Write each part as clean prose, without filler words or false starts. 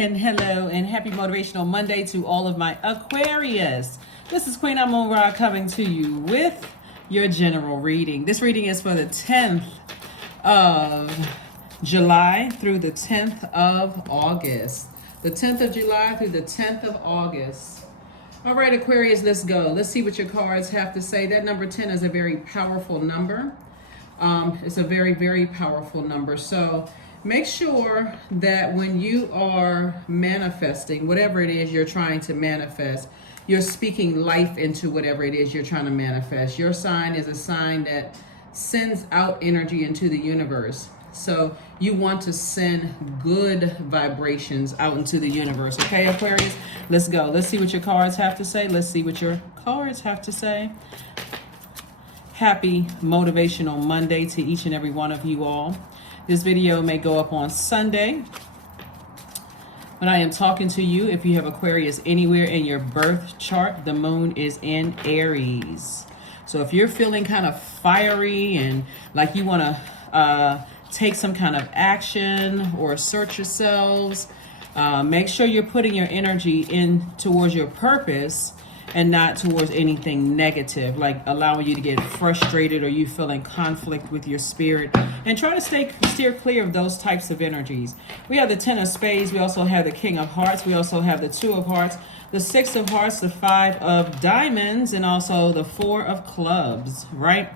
and hello and happy Motivational Monday to all of my Aquarius. This is Queen Amun Ra coming to you with your general reading. This reading is for the 10th of July through the 10th of August. The 10th of July through the 10th of August. All right, Aquarius, let's go. Let's see what your cards have to say. That number 10 is a very powerful number. It's a very, very powerful number. So make sure that when you are manifesting, whatever it is you're trying to manifest, you're speaking life into whatever it is you're trying to manifest. Your sign is a sign that sends out energy into the universe. So you want to send good vibrations out into the universe. Okay, Aquarius? Let's go. Let's see what your cards have to say. Let's see what your cards have to say. Happy Motivational Monday to each and every one of you all. This video may go up on Sunday. When I am talking to you, if you have Aquarius anywhere in your birth chart, the moon is in Aries. So if you're feeling kind of fiery and like you want to take some kind of action or assert yourselves, make sure you're putting your energy in towards your purpose and not towards anything negative, like allowing you to get frustrated or you feel in conflict with your spirit. And try to steer clear of those types of energies. We have the 10 of spades. We also have the king of hearts. We also have the 2 of hearts, the 6 of hearts, the 5 of diamonds, and also the 4 of clubs, right?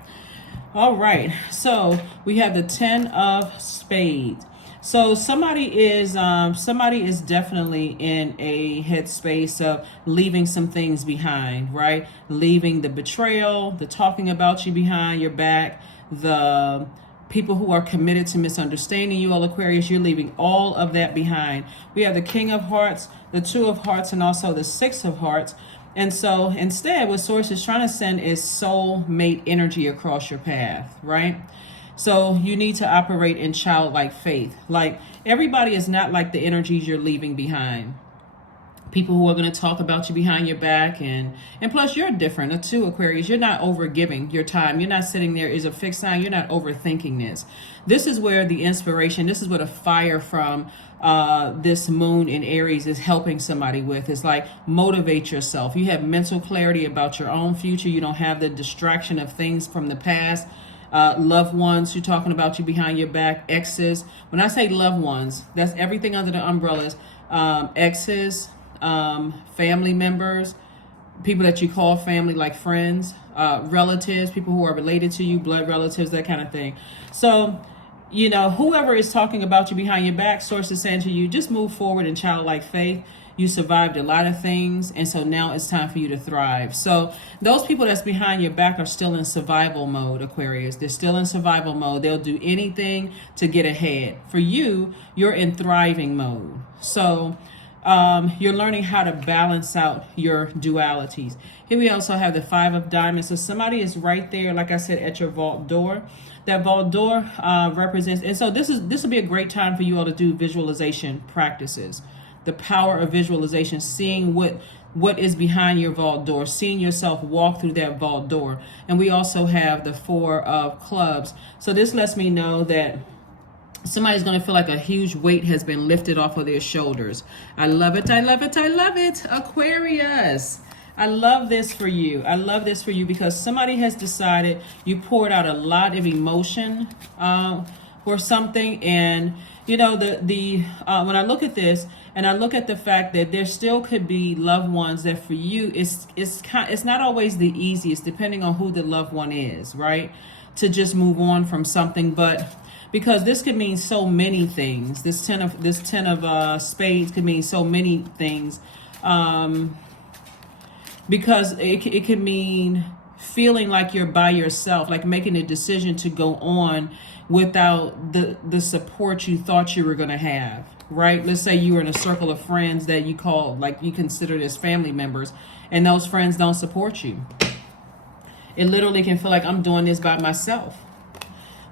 All right, so we have the 10 of spades. So somebody is definitely in a headspace of leaving some things behind, right? Leaving the betrayal, the talking about you behind your back, the people who are committed to misunderstanding you, all Aquarius, you're leaving all of that behind. We have the king of hearts, the 2 of hearts, and also the 6 of hearts. And so instead, what Source is trying to send is soulmate energy across your path, right? So you need to operate in childlike faith. Like, everybody is not like the energies you're leaving behind. People who are going to talk about you behind your back, and plus you're different too, Aquarius. You're not overgiving your time. You're not sitting there is a fixed sign. You're not overthinking this. This is where the inspiration, this is what a fire from this moon in Aries is helping somebody with. It's like, motivate yourself. You have mental clarity about your own future. You don't have the distraction of things from the past. Loved ones who talking about you behind your back, exes. When I say loved ones, that's everything under the umbrellas. Exes, family members, people that you call family, like friends, relatives, people who are related to you, blood relatives, that kind of thing. So, you know, whoever is talking about you behind your back, Source is saying to you, just move forward in childlike faith. You survived a lot of things, and so now it's time for you to thrive. So those people that's behind your back are still in survival mode, Aquarius. They're still in survival mode. They'll do anything to get ahead. For you, you're in thriving mode. So you're learning how to balance out your dualities. Here we also have the 5 of diamonds. So somebody is right there, like I said, at your vault door. That vault door represents, and so this will be a great time for you all to do visualization practices. The power of visualization, seeing what is behind your vault door, seeing yourself walk through that vault door. And we also have the 4 of clubs. So this lets me know that somebody's going to feel like a huge weight has been lifted off of their shoulders. I love it. I love it. I love it. Aquarius. I love this for you. I love this for you because somebody has decided you poured out a lot of emotion for something. And, you know, when I look at this and I look at the fact that there still could be loved ones that for you, it's not always the easiest, depending on who the loved one is, right? To just move on from something. But because this could mean so many things. This 10 of spades could mean so many things. Because it can mean feeling like you're by yourself, like making a decision to go on without the support you thought you were going to have, right? Let's say you were in a circle of friends that you call, like you considered as family members, and those friends don't support you. It literally can feel like I'm doing this by myself.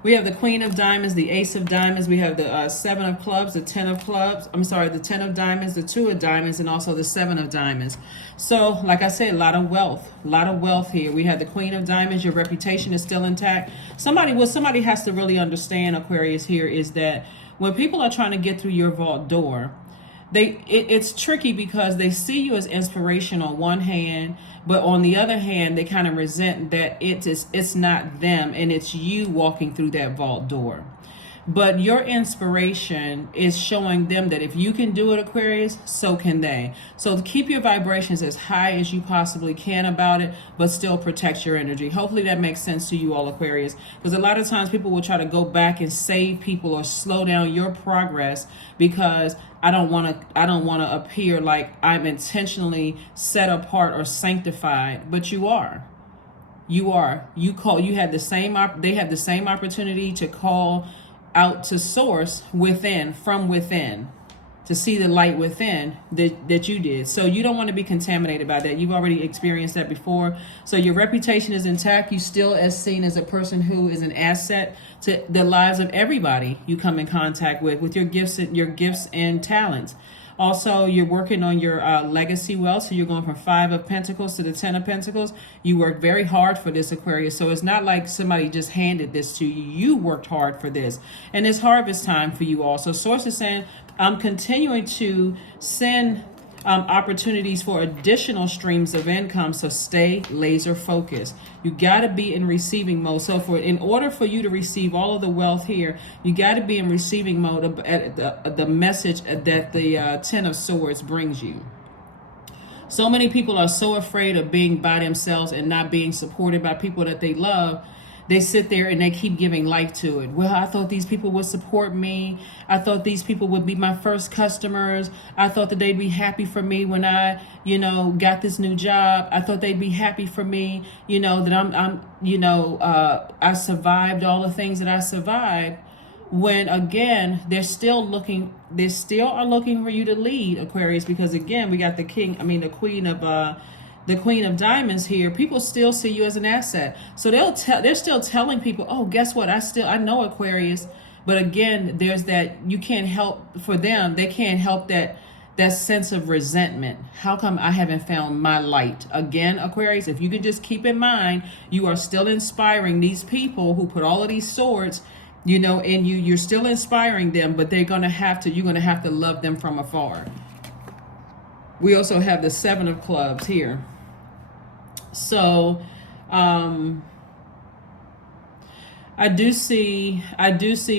We have the queen of diamonds, the ace of diamonds. We have the 7 of clubs, the 10 of clubs. I'm sorry, the 10 of diamonds, the 2 of diamonds, and also the 7 of diamonds. So, like I said, a lot of wealth here. We have the queen of diamonds. Your reputation is still intact. What somebody has to really understand, Aquarius, here is that when people are trying to get through your vault door, it's tricky because they see you as inspiration on one hand, but on the other hand, they kind of resent that it's not them and it's you walking through that vault door. But your inspiration is showing them that if you can do it, Aquarius, so can they. So keep your vibrations as high as you possibly can about it, but still protect your energy. Hopefully that makes sense to you all, Aquarius. Because a lot of times people will try to go back and save people or slow down your progress because I don't want to appear like I'm intentionally set apart or sanctified, but you are. You are. They had the same opportunity to call out to source within, from within, to see the light within that you did. So you don't want to be contaminated by that. You've already experienced that before. So your reputation is intact. You still as seen as a person who is an asset to the lives of everybody you come in contact with your gifts and talents. Also, you're working on your legacy wealth. So you're going from 5 of Pentacles to the 10 of Pentacles. You worked very hard for this, Aquarius. So it's not like somebody just handed this to you. You worked hard for this. And it's harvest time for you all. So Source is saying, I'm continuing to send opportunities for additional streams of income. So stay laser focused. You got to be in receiving mode. So in order for you to receive all of the wealth here, you got to be in receiving mode at the message that the 10 of Swords brings you. So many people are so afraid of being by themselves and not being supported by people that they love. They sit there and they keep giving life to it. Well, I thought these people would support me. I thought these people would be my first customers. I thought that they'd be happy for me when I, got this new job. I thought they'd be happy for me, that I survived all the things that I survived. When again, they still are looking for you to lead, Aquarius, because again, we got the Queen of Diamonds here. People still see you as an asset. So they're still telling people, oh, guess what? I know Aquarius. But again, there's that, you can't help for them. They can't help that sense of resentment. How come I haven't found my light? Again, Aquarius, if you can just keep in mind, you are still inspiring these people who put all of these swords, and you're still inspiring them, but you're going to have to love them from afar. We also have the 7 of Clubs here. So, I do see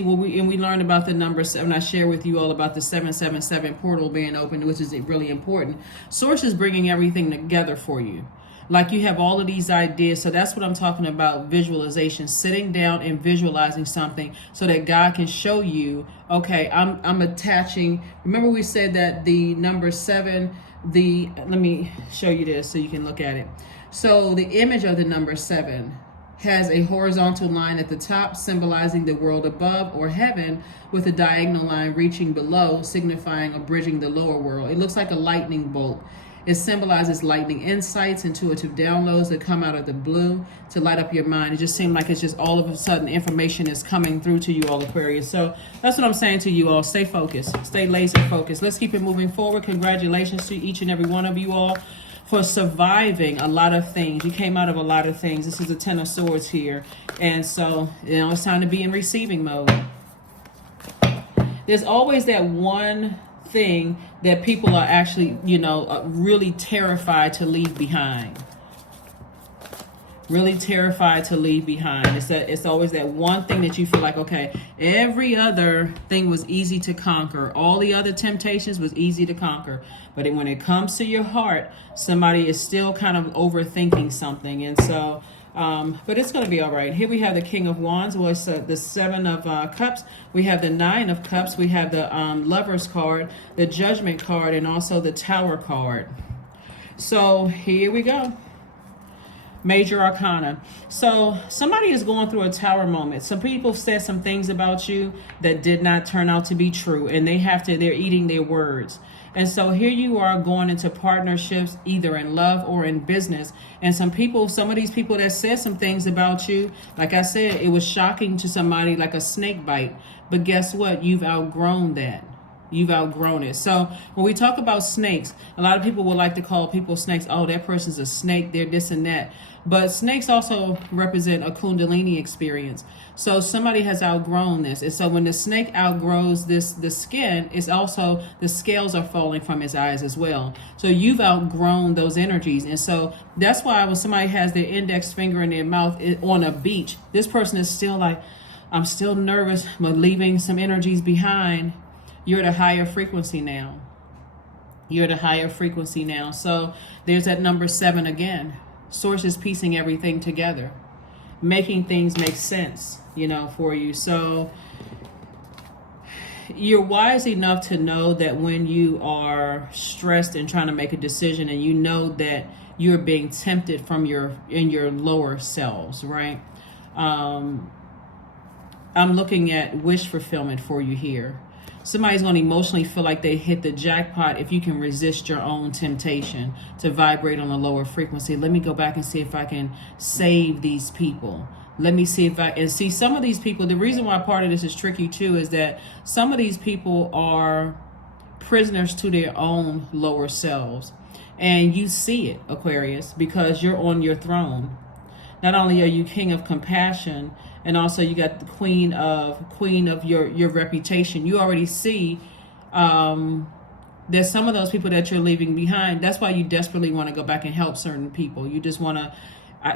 we learned about the number 7. I share with you all about the 777 portal being open, which is really important. Source is bringing everything together for you. Like you have all of these ideas. So that's what I'm talking about, visualization, sitting down and visualizing something so that God can show you, okay, I'm attaching. Remember we said that the number 7, let me show you this so you can look at it. So the image of the number 7 has a horizontal line at the top symbolizing the world above or heaven, with a diagonal line reaching below signifying or bridging the lower world. It looks like a lightning bolt. It symbolizes lightning insights, intuitive downloads that come out of the blue to light up your mind. It just seems like it's just all of a sudden information is coming through to you all, Aquarius. So that's what I'm saying to you all. Stay focused. Stay laser focused. Let's keep it moving forward. Congratulations to each and every one of you all for surviving a lot of things. You came out of a lot of things. This is the 10 of Swords here. And so, it's time to be in receiving mode. There's always that one thing that people are actually, really terrified to leave behind. Really terrified to leave behind. It's always that one thing that you feel like, okay, every other thing was easy to conquer. All the other temptations was easy to conquer. But when it comes to your heart, somebody is still kind of overthinking something. And so, but it's going to be all right. Here we have the King of Wands. Well, it's the 7 of Cups. We have the 9 of Cups. We have the Lovers card, the Judgment card, and also the Tower card. So here we go. Major Arcana. So somebody is going through a tower moment. Some people said some things about you that did not turn out to be true, and they're eating their words. And so here you are going into partnerships, either in love or in business. And some of these people that said some things about you, like I said, it was shocking to somebody, like a snake bite. But guess what? You've outgrown that. You've outgrown it. So when we talk about snakes, a lot of people would like to call people snakes. Oh, that person's a snake. They're this and that. But snakes also represent a Kundalini experience. So somebody has outgrown this. And so when the snake outgrows the skin, it's also the scales are falling from his eyes as well. So you've outgrown those energies. And so that's why when somebody has their index finger in their mouth on a beach, this person is still like, I'm still nervous, but leaving some energies behind. You're at a higher frequency now. You're at a higher frequency now. So there's that number 7 again. Source is piecing everything together, making things make sense, for you. So you're wise enough to know that when you are stressed and trying to make a decision, and you know that you're being tempted from your lower selves, right? I'm looking at wish fulfillment for you here. Somebody's going to emotionally feel like they hit the jackpot if you can resist your own temptation to vibrate on a lower frequency. Let me go back and see if I can save these people. Let me see if I and see some of these people. The reason why part of this is tricky too is that some of these people are prisoners to their own lower selves. And you see it, Aquarius, because you're on your throne. Not only are you king of compassion, and also you got the queen of your reputation. You already see there's some of those people that you're leaving behind. That's why you desperately want to go back and help certain people. You just want to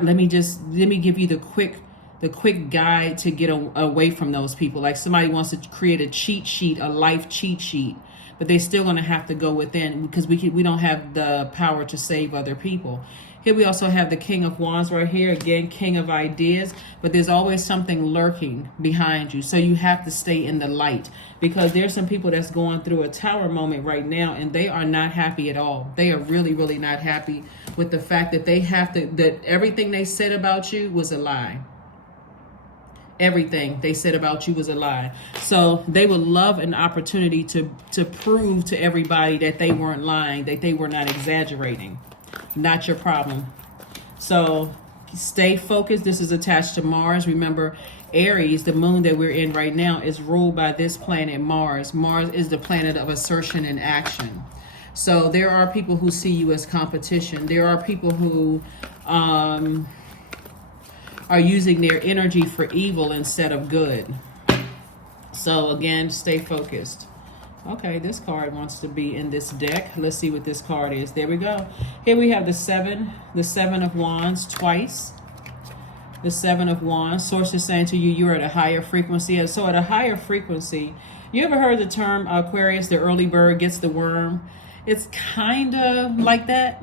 let me give you the quick guide to get away from those people. Like somebody wants to create a cheat sheet, a life cheat sheet, but they're still going to have to go within because we don't have the power to save other people. Here we also have the King of Wands right here. Again, King of Ideas. But there's always something lurking behind you. So you have to stay in the light. Because there's some people that's going through a tower moment right now. And they are not happy at all. They are really, really not happy with the fact that that everything they said about you was a lie. Everything they said about you was a lie. So they would love an opportunity to prove to everybody that they weren't lying. That they were not exaggerating. Not your problem. So stay focused. This is attached to Mars. Remember, Aries, the moon that we're in right now, is ruled by this planet, Mars. Mars is the planet of assertion and action. So there are people who see you as competition. There are people who are using their energy for evil instead of good. So again, stay focused. Okay, this card wants to be in this deck. Let's see what this card is. There we go. Here we have the seven of Wands twice. The 7 of Wands. Source is saying to you, you're at a higher frequency. And so at a higher frequency, you ever heard the term Aquarius, the early bird gets the worm? It's kind of like that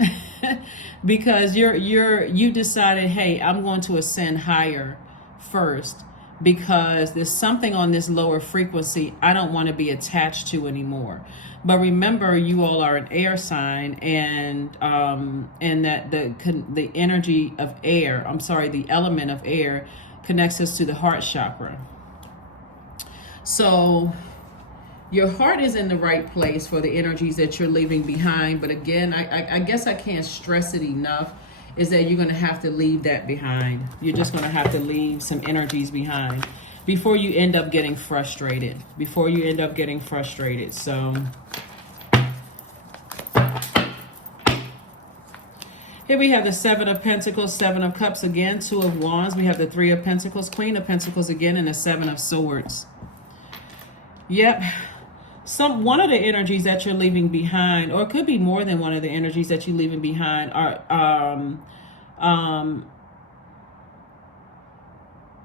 because you decided, hey, I'm going to ascend higher first. Because there's something on this lower frequency I don't want to be attached to anymore. But remember, you all are an air sign, and that the energy of air, the element of air connects us to the heart chakra. So your heart is in the right place for the energies that you're leaving behind. But again, I guess I can't stress it enough. Is that you're going to have to leave that behind. You're just going to have to leave some energies behind before you end up getting frustrated. So here we have the 7 of Pentacles, 7 of Cups again, 2 of Wands. We have the 3 of Pentacles, Queen of Pentacles again, and the 7 of Swords. Yep. One of the energies that you're leaving behind, or it could be more than one of the energies that you're leaving behind,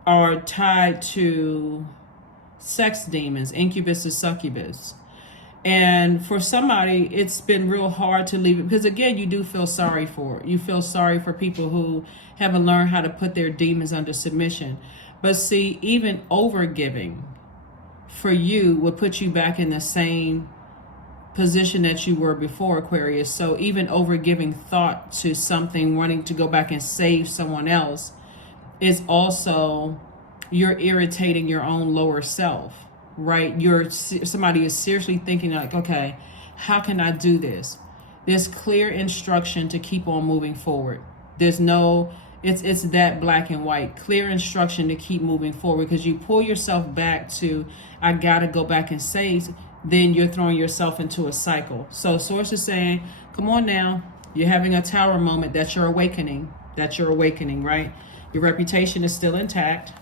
are tied to sex demons, incubus or succubus. And for somebody, it's been real hard to leave it because again, you do feel sorry for it. You feel sorry for people who haven't learned how to put their demons under submission. But see, even overgiving for you would put you back in the same position that you were before, Aquarius. So even overgiving thought to something, wanting to go back and save someone else, is also, you're irritating your own lower self, right? Somebody is seriously thinking like, okay, how can I do this? There's clear instruction to keep on moving forward. There's no, it's that black and white, clear instruction to keep moving forward because you pull yourself back to, I got to go back and save. then you're throwing yourself into a cycle. So Source is saying, come on now, you're having a tower moment. That's your awakening. That's your awakening, right? Your reputation is still intact.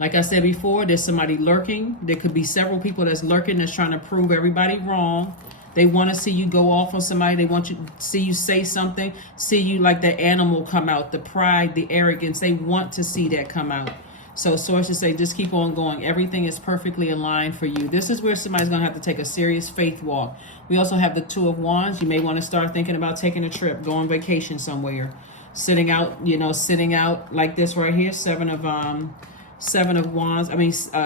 Like I said before, there's somebody lurking. There could be several people that's lurking, that's trying to prove everybody wrong. They want to see you go off on somebody. They want you to see you say something, see you like the animal come out, the pride, the arrogance. They want to see that come out. So sources say, just keep on going. Everything is perfectly aligned for you. This is where somebody's going to have to take a serious faith walk. We also have the Two of Wands. You may want to start thinking about taking a trip, go on vacation somewhere, sitting out, sitting out like this right here. Seven of Wands,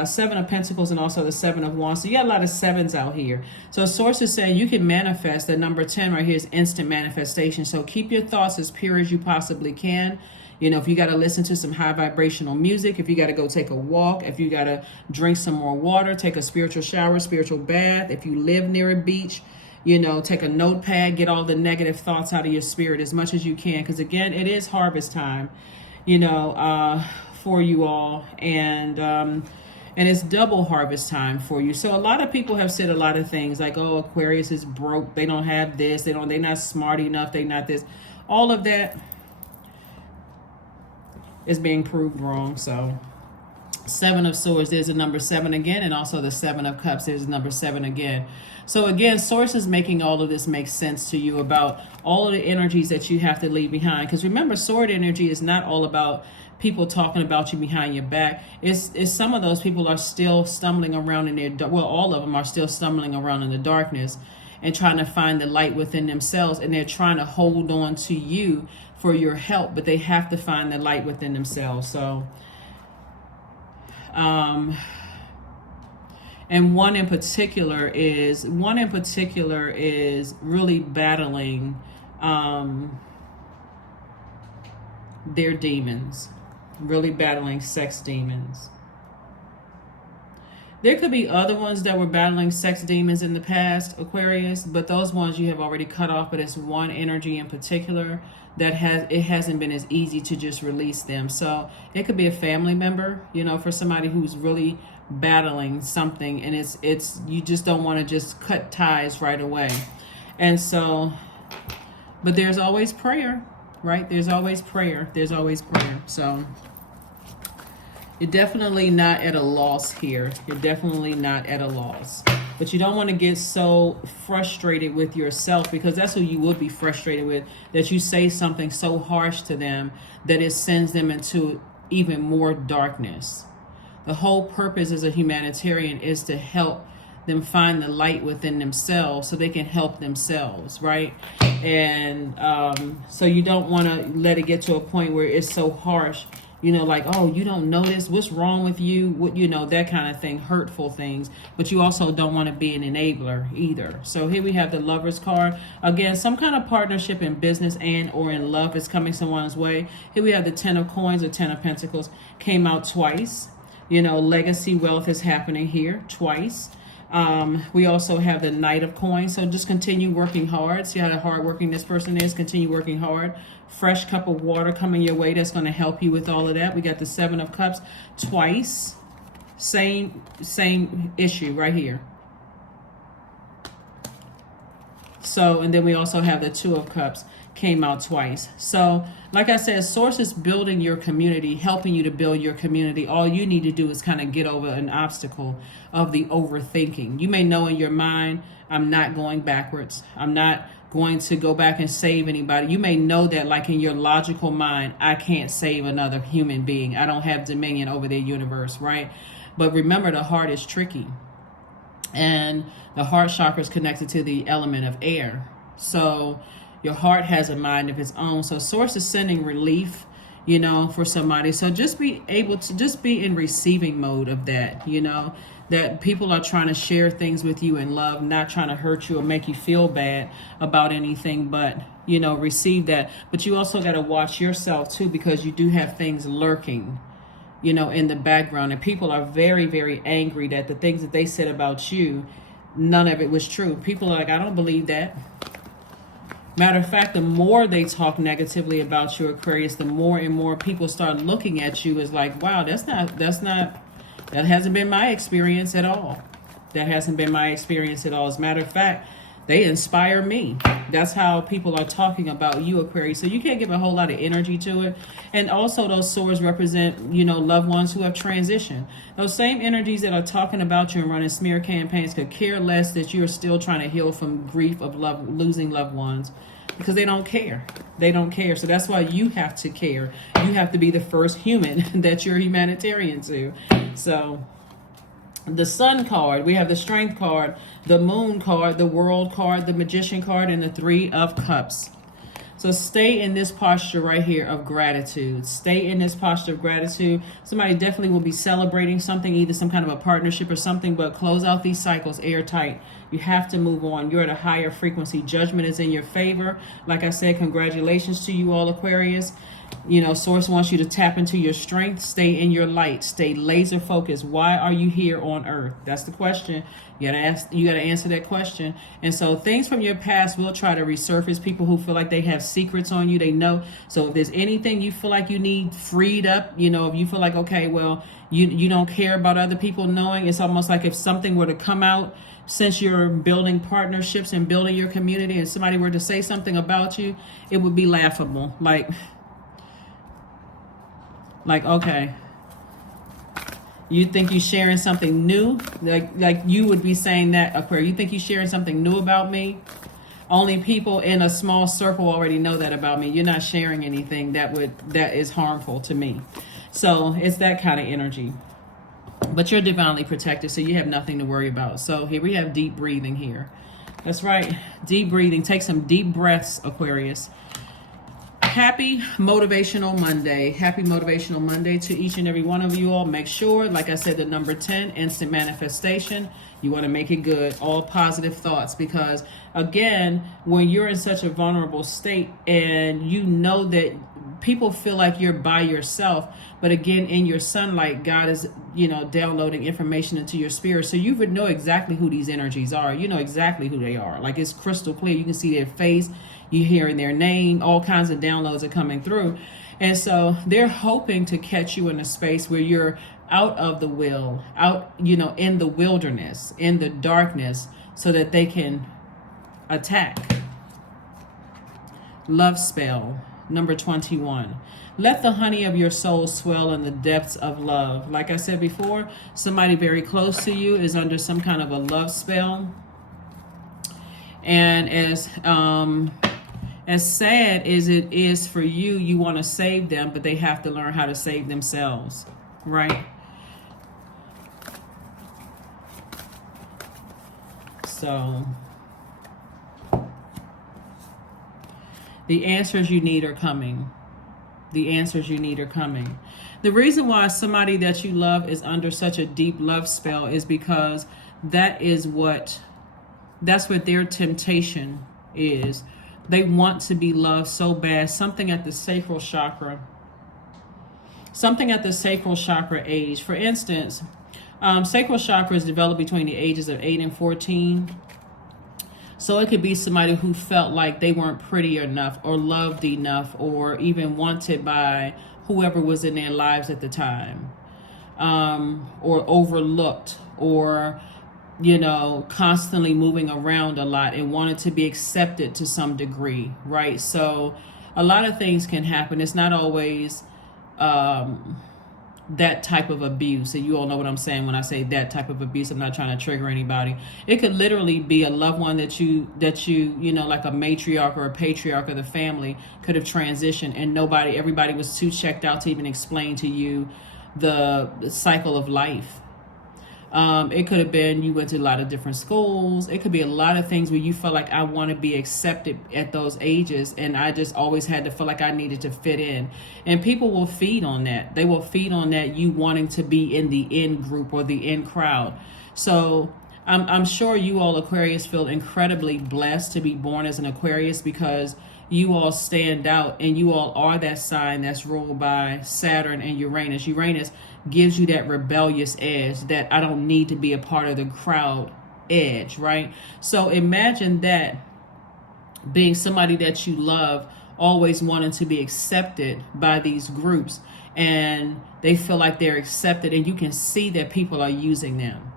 Seven of Pentacles, and also the Seven of Wands. So you got a lot of sevens out here. So source is saying you can manifest. The number 10 right here is instant manifestation. So keep your thoughts as pure as you possibly can. If you got to listen to some high vibrational music, if you got to go take a walk, if you got to drink some more water, take a spiritual shower, spiritual bath, if you live near a beach, take a notepad, get all the negative thoughts out of your spirit as much as you can. Because again, it is harvest time, for you all. And it's double harvest time for you. So a lot of people have said a lot of things like, oh, Aquarius is broke. They don't have this. They're not smart enough. They're not this. All of that is being proved wrong. So Seven of Swords, there's a number 7 again, and also the Seven of Cups, there's a number 7 again. So again, Source is making all of this make sense to you about all of the energies that you have to leave behind. Because remember, sword energy is not all about people talking about you behind your back. It's some of those people are still stumbling around in their, all of them are still stumbling around in the darkness and trying to find the light within themselves, and they're trying to hold on to you for your help, but they have to find the light within themselves. So and one in particular is really battling their demons, really battling sex demons. There could be other ones that were battling sex demons in the past, Aquarius, but those ones you have already cut off. But it's one energy in particular that hasn't been as easy to just release them. So it could be a family member, for somebody who's really battling something, and it's you just don't want to just cut ties right away. And so, but there's always prayer, right? There's always prayer. So you're definitely not at a loss here. You're definitely not at a loss. But you don't want to get so frustrated with yourself, because that's who you would be frustrated with, that you say something so harsh to them that it sends them into even more darkness. The whole purpose as a humanitarian is to help them find the light within themselves so they can help themselves, right? And so you don't want to let it get to a point where it's so harsh, like, oh, you don't know this, what's wrong with you, that kind of thing, hurtful things. But you also don't want to be an enabler either. So here we have the Lover's card. Again, some kind of partnership in business and or in love is coming someone's way. Here we have the 10 of Coins or 10 of Pentacles, came out twice. Legacy wealth is happening here twice. We also have the Knight of Coins. So just continue working hard. See how hardworking this person is. Continue working hard. Fresh cup of water coming your way. That's going to help you with all of that. We got the 7 of Cups twice. Same issue right here. So, and then we also have the 2 of Cups came out twice. So, like I said, Source is building your community, helping you to build your community. All you need to do is kind of get over an obstacle of the overthinking. You may know in your mind, I'm not going backwards. I'm not going to go back and save anybody. You may know that, like, in your logical mind, I can't save another human being. I don't have dominion over their universe, right? But remember, the heart is tricky. And the heart chakra is connected to the element of air. So your heart has a mind of its own. So Source is sending relief, for somebody. So just be able to just be in receiving mode of that, that people are trying to share things with you in love, not trying to hurt you or make you feel bad about anything, but, receive that. But you also got to watch yourself too, because you do have things lurking, in the background. And people are very, very angry that the things that they said about you, none of it was true. People are like, I don't believe that. Matter of fact, the more they talk negatively about you, Aquarius, the more and more people start looking at you as like, wow, that hasn't been my experience at all. That hasn't been my experience at all. As a matter of fact, they inspire me. That's how people are talking about you, Aquarius. So you can't give a whole lot of energy to it. And also those swords represent, loved ones who have transitioned. Those same energies that are talking about you and running smear campaigns could care less that you're still trying to heal from grief of losing loved ones, because they don't care. They don't care. So that's why you have to care. You have to be the first human that you're humanitarian to. So the Sun card, we have the Strength card, the Moon card, the World card, the Magician card, and the Three of Cups. So stay in this posture right here of gratitude. Stay in this posture of gratitude. Somebody definitely will be celebrating something, either some kind of a partnership or something, but close out these cycles airtight. You have to move on. You're at a higher frequency. Judgment is in your favor. Like I said, congratulations to you all, Aquarius. Source wants you to tap into your strength. Stay in your light. Stay laser focused. Why are you here on Earth? That's the question. You gotta answer that question. And so things from your past will try to resurface. People who feel like they have secrets on you, they know. So if there's anything you feel like you need freed up, if you feel like, okay, well, you don't care about other people knowing, it's almost like if something were to come out, since you're building partnerships and building your community, and somebody were to say something about you, it would be laughable. Like, okay, you think you're sharing something new? Like you would be saying that, Aquarius, you think you're sharing something new about me? Only people in a small circle already know that about me. You're not sharing anything that is harmful to me. So it's that kind of energy. But you're divinely protected, so you have nothing to worry about. So here we have deep breathing here. That's right, deep breathing. Take some deep breaths, Aquarius. Happy Motivational Monday. Happy Motivational Monday to each and every one of you all. Make sure, like I said, the number 10, instant manifestation. You want to make it good. All positive thoughts. Because, again, when you're in such a vulnerable state and you know that people feel like you're by yourself, but again, in your sunlight, God is, downloading information into your spirit. So you would know exactly who these energies are. You know exactly who they are. Like, it's crystal clear. You can see their face. You're hearing their name. All kinds of downloads are coming through. And so they're hoping to catch you in a space where you're out of the will, out, in the wilderness, in the darkness, so that they can attack. Love spell, number 21. Let the honey of your soul swell in the depths of love. Like I said before, somebody very close to you is under some kind of a love spell. And as sad as it is for you, you want to save them, but they have to learn how to save themselves, right? So the answers you need are coming. The answers you need are coming. The reason why somebody that you love is under such a deep love spell is because that's what their temptation is. They want to be loved so bad. Something at the sacral chakra age. For instance, sacral chakra is developed between the ages of 8 and 14. So it could be somebody who felt like they weren't pretty enough or loved enough or even wanted by whoever was in their lives at the time, or overlooked, or constantly moving around a lot and wanted to be accepted to some degree, right? So a lot of things can happen. It's not always that type of abuse. And you all know what I'm saying when I say that type of abuse. I'm not trying to trigger anybody. It could literally be a loved one that you like a matriarch or a patriarch of the family could have transitioned, and everybody was too checked out to even explain to you the cycle of life. It could have been you went to a lot of different schools. It could be a lot of things where you felt like I want to be accepted at those ages, and I just always had to feel like I needed to fit in. And people will feed on that. They will feed on that, you wanting to be in the in group or the in crowd. So I'm sure you all Aquarius feel incredibly blessed to be born as an Aquarius, because you all stand out, and you all are that sign that's ruled by Saturn and Uranus. Uranus gives you that rebellious edge, that I don't need to be a part of the crowd edge, right? So imagine that being somebody that you love, always wanting to be accepted by these groups, and they feel like they're accepted, and you can see that people are using them.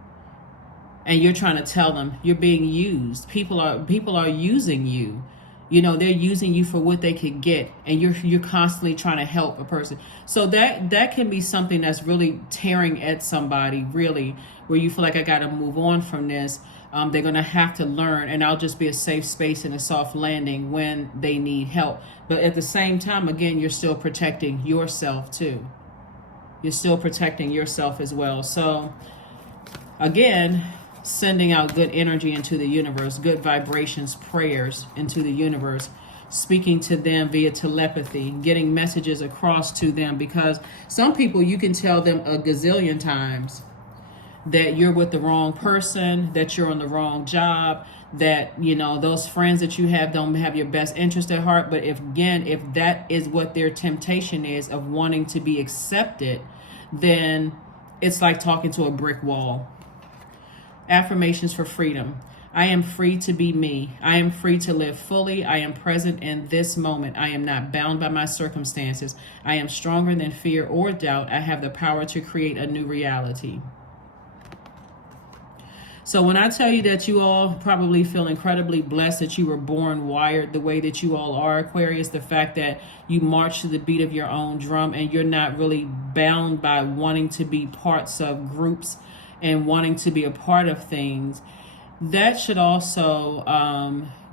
and you're trying to tell them you're being used. People are using you. You know, they're using you for what they could get, and you're constantly trying to help a person. So that can be something that's really tearing at somebody, really, where you feel like, I got to move on from this. They're going to have to learn, and I'll just be a safe space and a soft landing when they need help. But at the same time, again, you're still protecting yourself too. You're still protecting yourself as well. So again, sending out good energy into the universe, good vibrations, prayers into the universe, speaking to them via telepathy, getting messages across to them, because some people, you can tell them a gazillion times that you're with the wrong person, that you're on the wrong job, that, you know, those friends that you have don't have your best interest at heart. But if that is what their temptation is, of wanting to be accepted, then it's like talking to a brick wall. Affirmations for freedom. I am free to be me. I am free to live fully. I am present in this moment. I am not bound by my circumstances. I am stronger than fear or doubt. I have the power to create a new reality. So when I tell you that you all probably feel incredibly blessed that you were born wired the way that you all are, Aquarius, the fact that you march to the beat of your own drum and you're not really bound by wanting to be parts of groups and wanting to be a part of things, that should also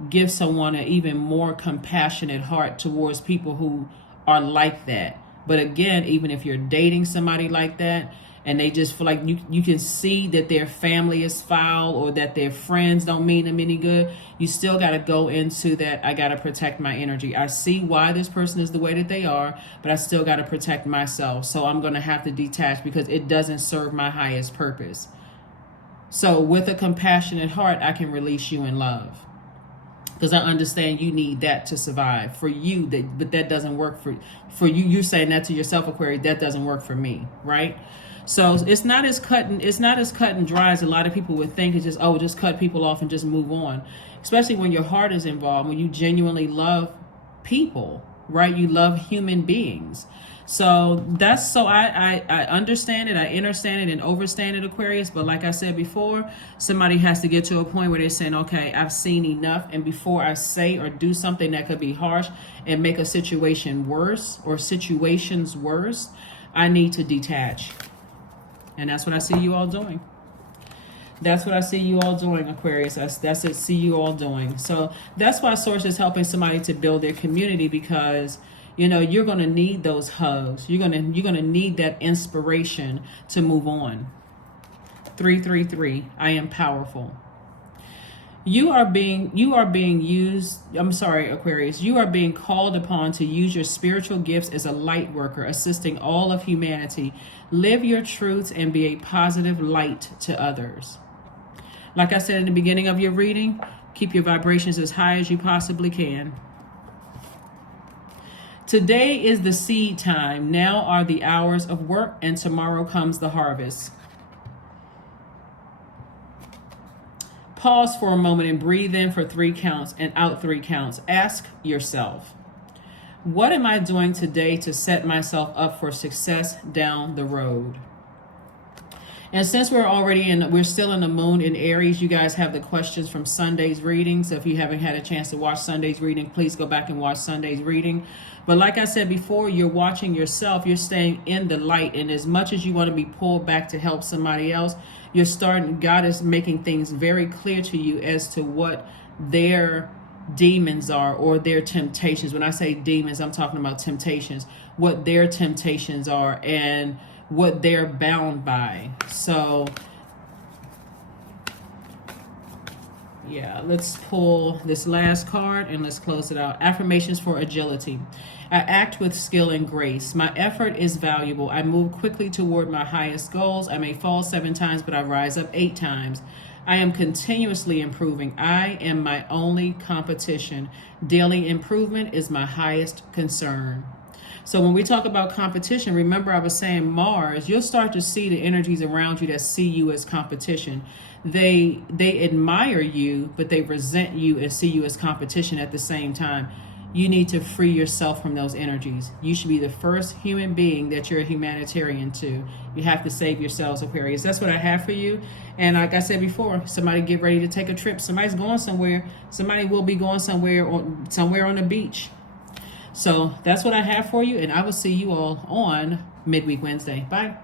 give someone an even more compassionate heart towards people who are like that. But again, even if you're dating somebody like that, and they just feel like you can see that their family is foul, or that their friends don't mean them any good, you still got to go into that, I got to protect my energy. I see why this person is the way that they are, but I still got to protect myself. So I'm going to have to detach because it doesn't serve my highest purpose. So with a compassionate heart, I can release you in love, because I understand you need that to survive for you. But that doesn't work for you. You're saying that to yourself, Aquarius. That doesn't work for me, right? So it's not as cut and dry as a lot of people would think. It's just, oh, just cut people off and just move on. Especially when your heart is involved, when you genuinely love people, right? You love human beings. So I understand it, I understand it, and overstand it, Aquarius. But like I said before, somebody has to get to a point where they're saying, okay, I've seen enough. And before I say or do something that could be harsh and make a situation worse or situations worse, I need to detach. And that's what I see you all doing. That's what I see you all doing, Aquarius. That's what I see you all doing. So that's why Source is helping somebody to build their community, because, you know, you're going to need those hugs. You're going to need that inspiration to move on. 333. I am powerful. You are being used. I'm sorry, Aquarius. You are being called upon to use your spiritual gifts as a light worker, assisting all of humanity. Live your truths and be a positive light to others. Like I said in the beginning of your reading, keep your vibrations as high as you possibly can. Today is the seed time. Now are the hours of work, and tomorrow comes the harvest. Pause for a moment and breathe in for 3 counts and out 3 counts. Ask yourself, what am I doing today to set myself up for success down the road? And since we're still in the moon in Aries, you guys have the questions from Sunday's reading. So if you haven't had a chance to watch Sunday's reading, please go back and watch Sunday's reading. But like I said before, you're watching yourself, you're staying in the light. And as much as you want to be pulled back to help somebody else, God is making things very clear to you as to what their demons are, or their temptations. When I say demons, I'm talking about temptations, what their temptations are and what they're bound by. So yeah, let's pull this last card and let's close it out. Affirmations for agility. I act with skill and grace. My effort is valuable. I move quickly toward my highest goals. I may fall 7 times, but I rise up 8 times. I am continuously improving. I am my only competition. Daily improvement is my highest concern. So when we talk about competition, remember I was saying Mars, you'll start to see the energies around you that see you as competition. They admire you, but they resent you and see you as competition at the same time. you need to free yourself from those energies. You should be the first human being that you're a humanitarian to. You have to save yourselves, Aquarius. That's what I have for you. And like I said before, somebody get ready to take a trip. Somebody's going somewhere. Somebody will be going somewhere on the beach. So that's what I have for you, and I will see you all on Midweek Wednesday. Bye.